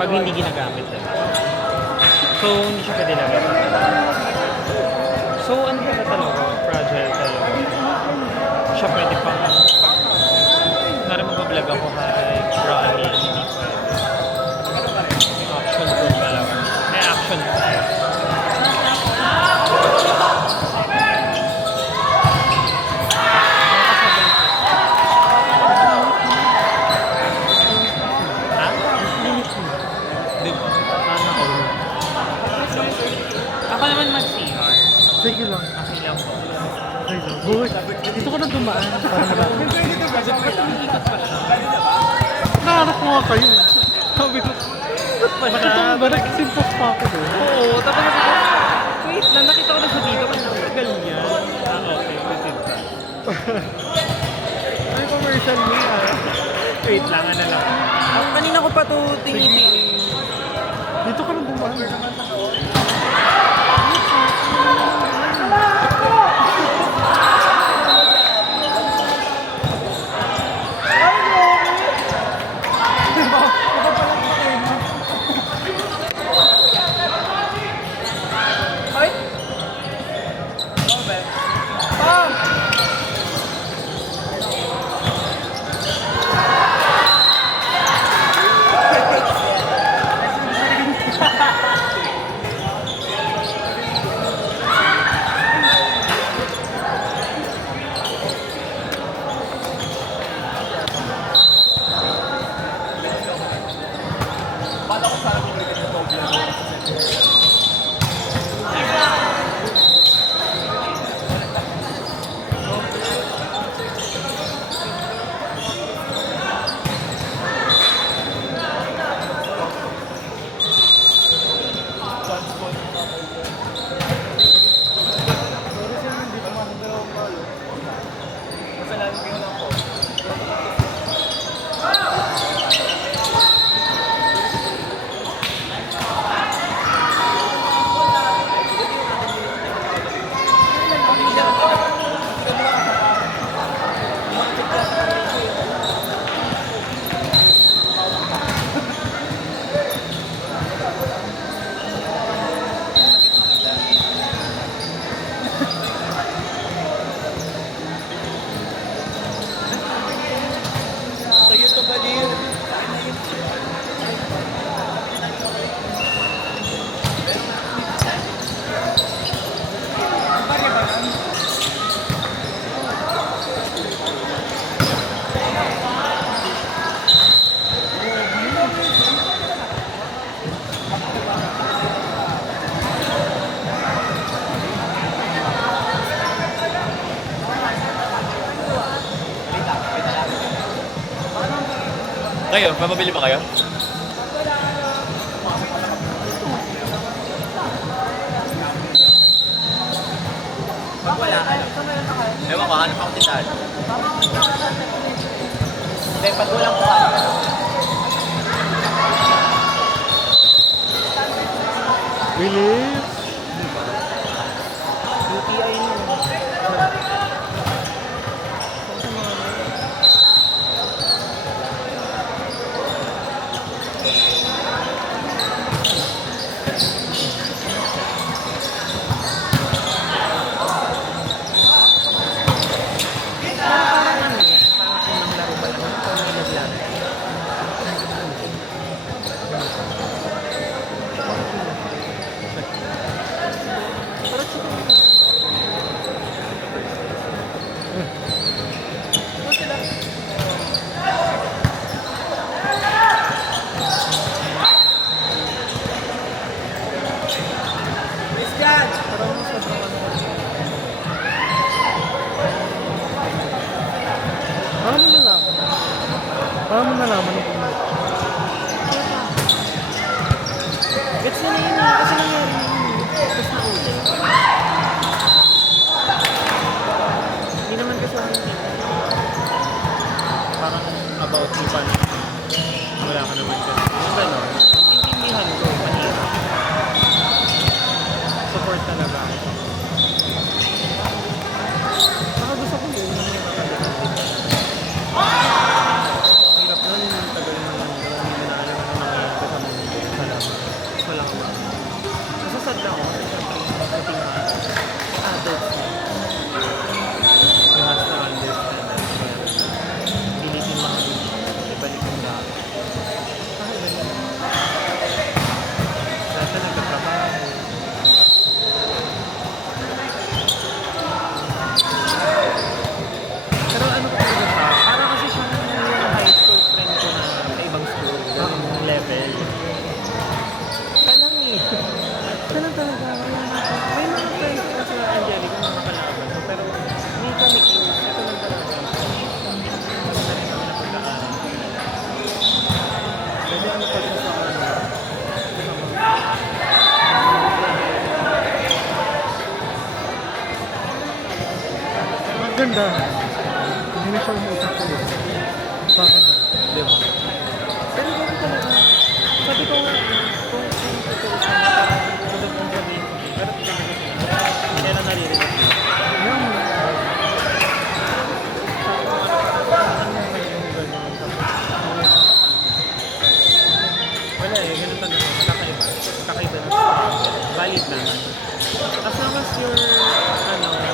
Pag hindi ginagamit na. So, hindi siya pwede lagay. So, ano ba talaga? Fragile talaga. Siya pwede pang... Nari mag-vlog ako kay Ronnie. Hindi pwede. Action ko talaga. May action ko. Ako naman mag-CR. Sige lang. Okay lang po. Okay lang. Boy, dito ko na dumaan. Para marami. Kasi bakit umiikot pa siya? Nakaharap mo nga kayo. Sabi ko, ba't pa Bakit siya? ba nagsisimpak pa ako doon? Oo, tapos sabi ko, wait lang, nakita ko na siya dito. Ba't nakagal niya? Okay, proceed ka. Ay, commercial mo yan. Wait lang, ano lang. Kanina ko pa to tinitingin. Dito ka na dumaan. kayo? Mababili ba kayo? Pag wala ka lang. Ewan ko, hanap ako tindahan. Hindi, pag walang ko, hanap ka lang. Bilis. UTI nyo. Paano mo nalaman? Paano mo nalaman ang pumunta? Gets na yun eh. Kasi nangyari na yun. Tapos na ulit. Hindi naman kasi ako hindi. Parang about ipan. Wala ka naman kasi. Yung gano'n. Intindihan ko. Mahirap. Support talaga ako. Saka gusto ko yun. Yung mga nakalimutan. Hirap nun. Tagal na lang. Hindi na alam kung nangyayari ko sa mundo. Salamat. Wala ka ba? Masasad lang ako. Kasi syempre yung pagdating na adults na. You have to understand that. Pilitin mga ibalik yung lahat. Kahit ganun. Dati nagkatrabaho. Pero ano ko talaga siya? Parang kasi siya yung high school friend ko na sa ibang school. Ganung level. Kalang eh. Kalang talaga. Wala na ako. May mga friends ko sa Angelica na makalaban ko. Pero hindi kami close. Ito lang talaga. Maganda rin ako napagdaan. Pwede ano pa siya sa ano. Maganda. Hindi na siya umuusap ko yun. Sa akin na. Di ba? Pero ganun talaga. Sabi ko, kung totoo siya, parang tulad kong sabihin ko. Pero tignan ko siya. Kaya na naririnig. Yan. Wala eh, ganun talaga. Kakaiba. Kakaiba na. Valid naman. As long as you're,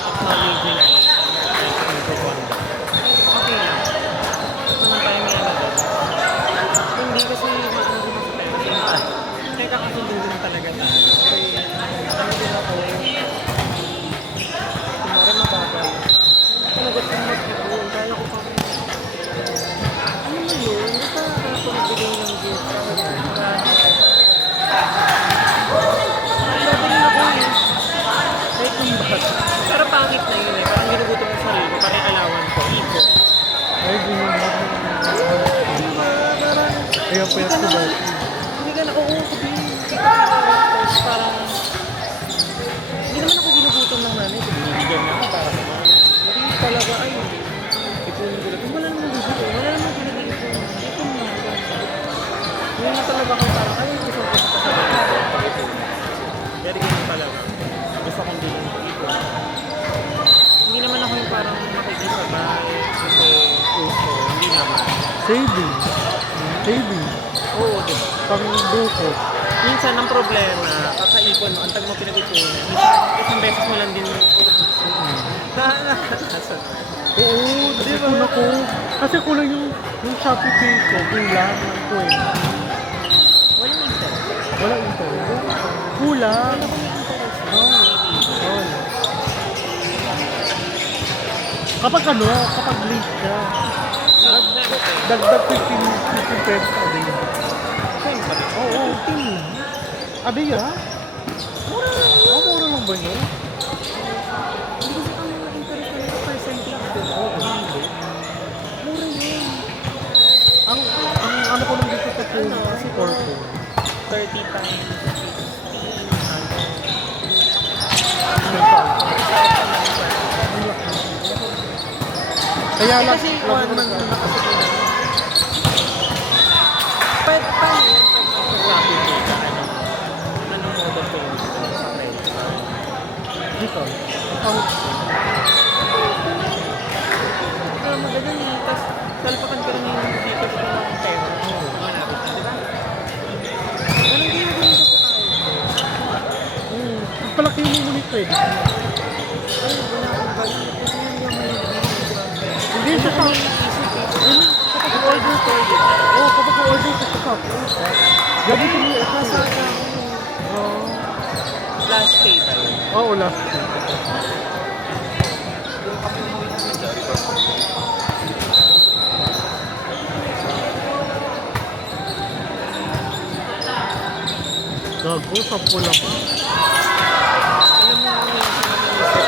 acknowledging it, like, conduct. Okay lang. Naman tayo may ano doon. Hindi kasi maano din ako tayo. Kaya kakasundo talaga tayo. Kasi, ano din ako, kumari mabagal. Talaga tumot ako. Kaya ko pa. Ano mo yun? Basta ako nagbigay ng gift. Sabi ako eh. Kahit kung bakit. Pero pangit na yun eh. Parang ginugutom ko sarili ko. Parang alawan ko. Ikot. Ay, ganyan. Diba? Parang Kaya pwede ko ba? hindi ka na uuubin. Tapos parang hindi naman ako ginugutom ng nanay. Binibigyan na ako para sa mga. Hindi talaga ay ipunin ko lang. Wala naman gusto. Wala naman pinag-iipon. Ipon mo. Hindi na talaga ako parang ay gusto ko sa sabi. Pero ganyan talaga. Gusto kong bilhin ko ipon. Hindi naman ako yung parang makikisabay kasi gusto. Hindi naman. Saving. Saving. Oo, diba? Pang-duko. Minsan ang problema, kakaipon mo, antag mo pinag-ipunan. Minsan, isang beses mo lang din nakakasal. Oo, diba? Ako. Kasi kulang yung Shopee Pay ko. Kulang ng coin. Walang interest. Wala internet. Kulang. No, Wala. Kapag late ka, dagdag 15 pesos a day. Siyempre. Oo, 15 lang. A day ah? Mura lang. Mura lang ba yun? Hindi kasi kami na-interest na yung percentage din. Oo, hindi. Mura yun. Ang phone. Ano, siguro 30 times 15. Kaya lang, Kasi 1 month na kasi paano yan pag nag-traffic ka? Anong modo to sa credit card? dito. Ang Magaling eh. Tapos talpakan ka lang yung Gcash mo ng pera. Malapit na, di ba? Anong ginagawa ko sa card? palaki mo muna yung credit mo. Ay, wala akong balik. Kasi yun yung may Hindi sa shop. kapag order ko yun. Oo, kapag order ka sa shop. Gamitin mo yung Nasa last pay ba yun? Oo, last. Gago, 10 lang. Alam mo kung yung sinanisip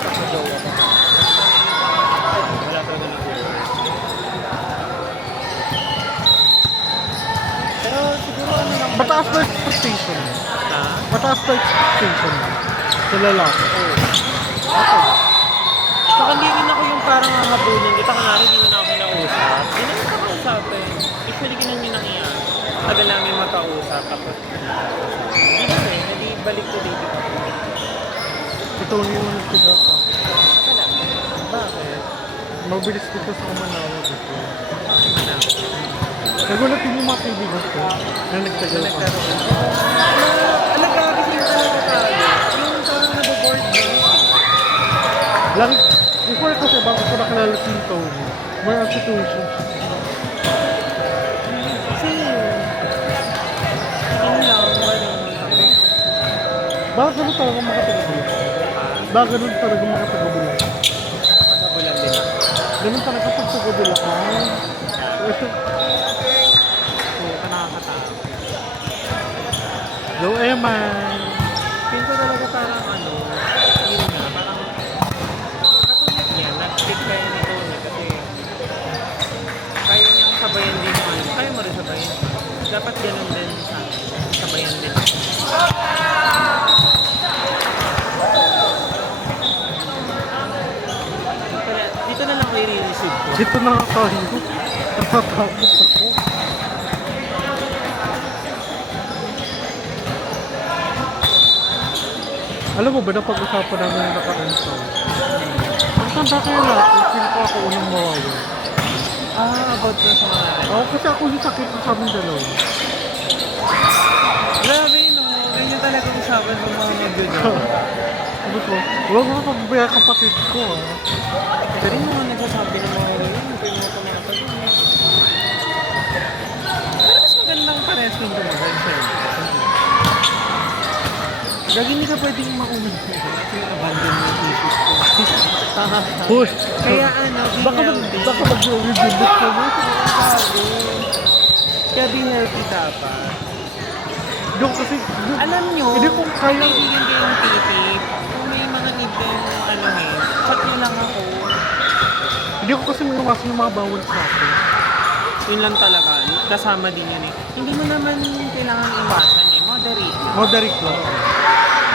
sa kagawa ko. Wala talaga na pero siguro ano lang. Mataas na expectation mo. Ha? Mataas na expectation mo. Sa lalaki. Saka hindi rin ako yung parang hahabunin kita. Kunwari, hindi mo na ako kinausap. Hindi naman kita kausapin. Usually, ganun yung nangyayari. Tagal namin makausap. Tapos, hindi na rin. Hindi balik ko dito ako. Ito yung nagtiga ka. Talaga. Bakit? Mabilis dito sa kumanawa dito. Manang. Nagulatin yung mga kaibigan ko na nagtagal ka. Nagkaroon. Alagagis yung talaga tayo. Yung parang naboboard mo. Lagi, before kasi bago ko nakilala si Tony, may situation. Kasi, yun lang. Bakit ganun talaga makatagabulan? Bakit ganun talaga makatagabulan? Pagkabulan din ako. Ganun talaga pag tagabulan ka. Kasi, Oo, nakakatawa. go Eman! Feel ko talaga parang ano, yun nga, parang katulad niya, nag-stick kayo nito niya kasi kaya niyang sabayan din mo. Kaya mo rin sabayan. Dapat ganun din sa akin. Sabayan din. Dito na lang kayo re-receive ko. Dito na tayo. Natatakot ako. Alam mo ba, napag-usapan namin yung naka-install. Ang tanda kaya natin, sino ko ako unang mawawala. About na sa mga... Ako kasi ako yung sakit ko sa aming dalawa. Grabe, no? Ganyan talaga usapan ng mga nag-joke. Sabi ko, huwag mo pagbaya kapatid ko ah. Pero yung mga nagsasabi ng mga yun, hindi kayo mga pumatag. Pero mas magandang pares nung tumagal siya. Gagi, hindi ka pwedeng maunang siya. Kasi abandon mo yung issues ko. Push! Kaya ano, be Baka healthy. mag-rebuild ka mo. Sabi. Kaya be healthy dapat. Yung kasi, Alam nyo, hindi ko kaya. kaibigan kayong titip. Kung may mga need kayong ano chat nyo lang ako. Hindi ko kasi maiwasan yung mga bawal sa akin. Yun lang talaga. Kasama din yun eh. Hindi mo naman kailangan iwasan eh. Moderate lang. Moderate lang.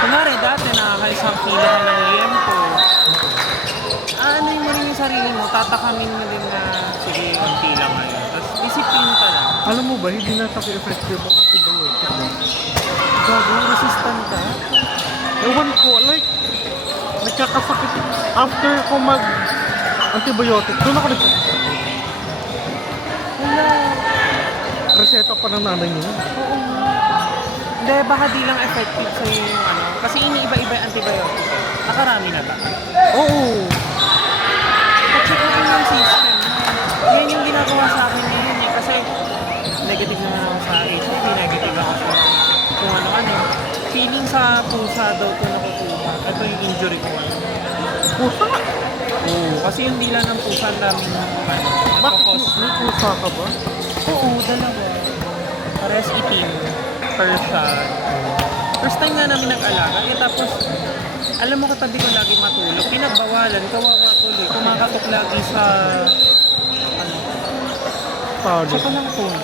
Kunwari, dati nakakaisang kilo ka ng liempo. Ano mo rin yung sarili mo, tatakamin mo din na, sige, unti lang ngayon. Tapos, isipin ka lang. Alam mo ba, hindi na sa effective ang antibiotic mo. Gago, resistant ka? Ewan ko, like, nagkakasakit. After ko mag-antibiotic, doon ako nagkakasakit. Wala. Reseta pa ng nanay niyo. Oo. Hindi, baka di lang effective sa'yo yung ano. Kasi iniiba-iba yung antibiotic. Nakarami na ba? Oo. Check mo yung system mo. Yan yung ginagawa sa akin ngayon eh. Kasi negative naman ako sa HIV, negative ako sa kung ano-ano. Feeling sa pusa daw ko nakukuha. Ito yung injury ko. Pusa? Oo. Kasi yung dila ng pusa, ang daming ano. Bakit nagkakos. may pusa ka ba? Oo, dalawa. Parehas itim. Persian. First time nga namin nag-alaga. Eh tapos, alam mo katabi ko lagi matulog. Pinagbawalan, kawawa tuloy. Kumakatok lagi sa... ano? Talo. Sa palang phone.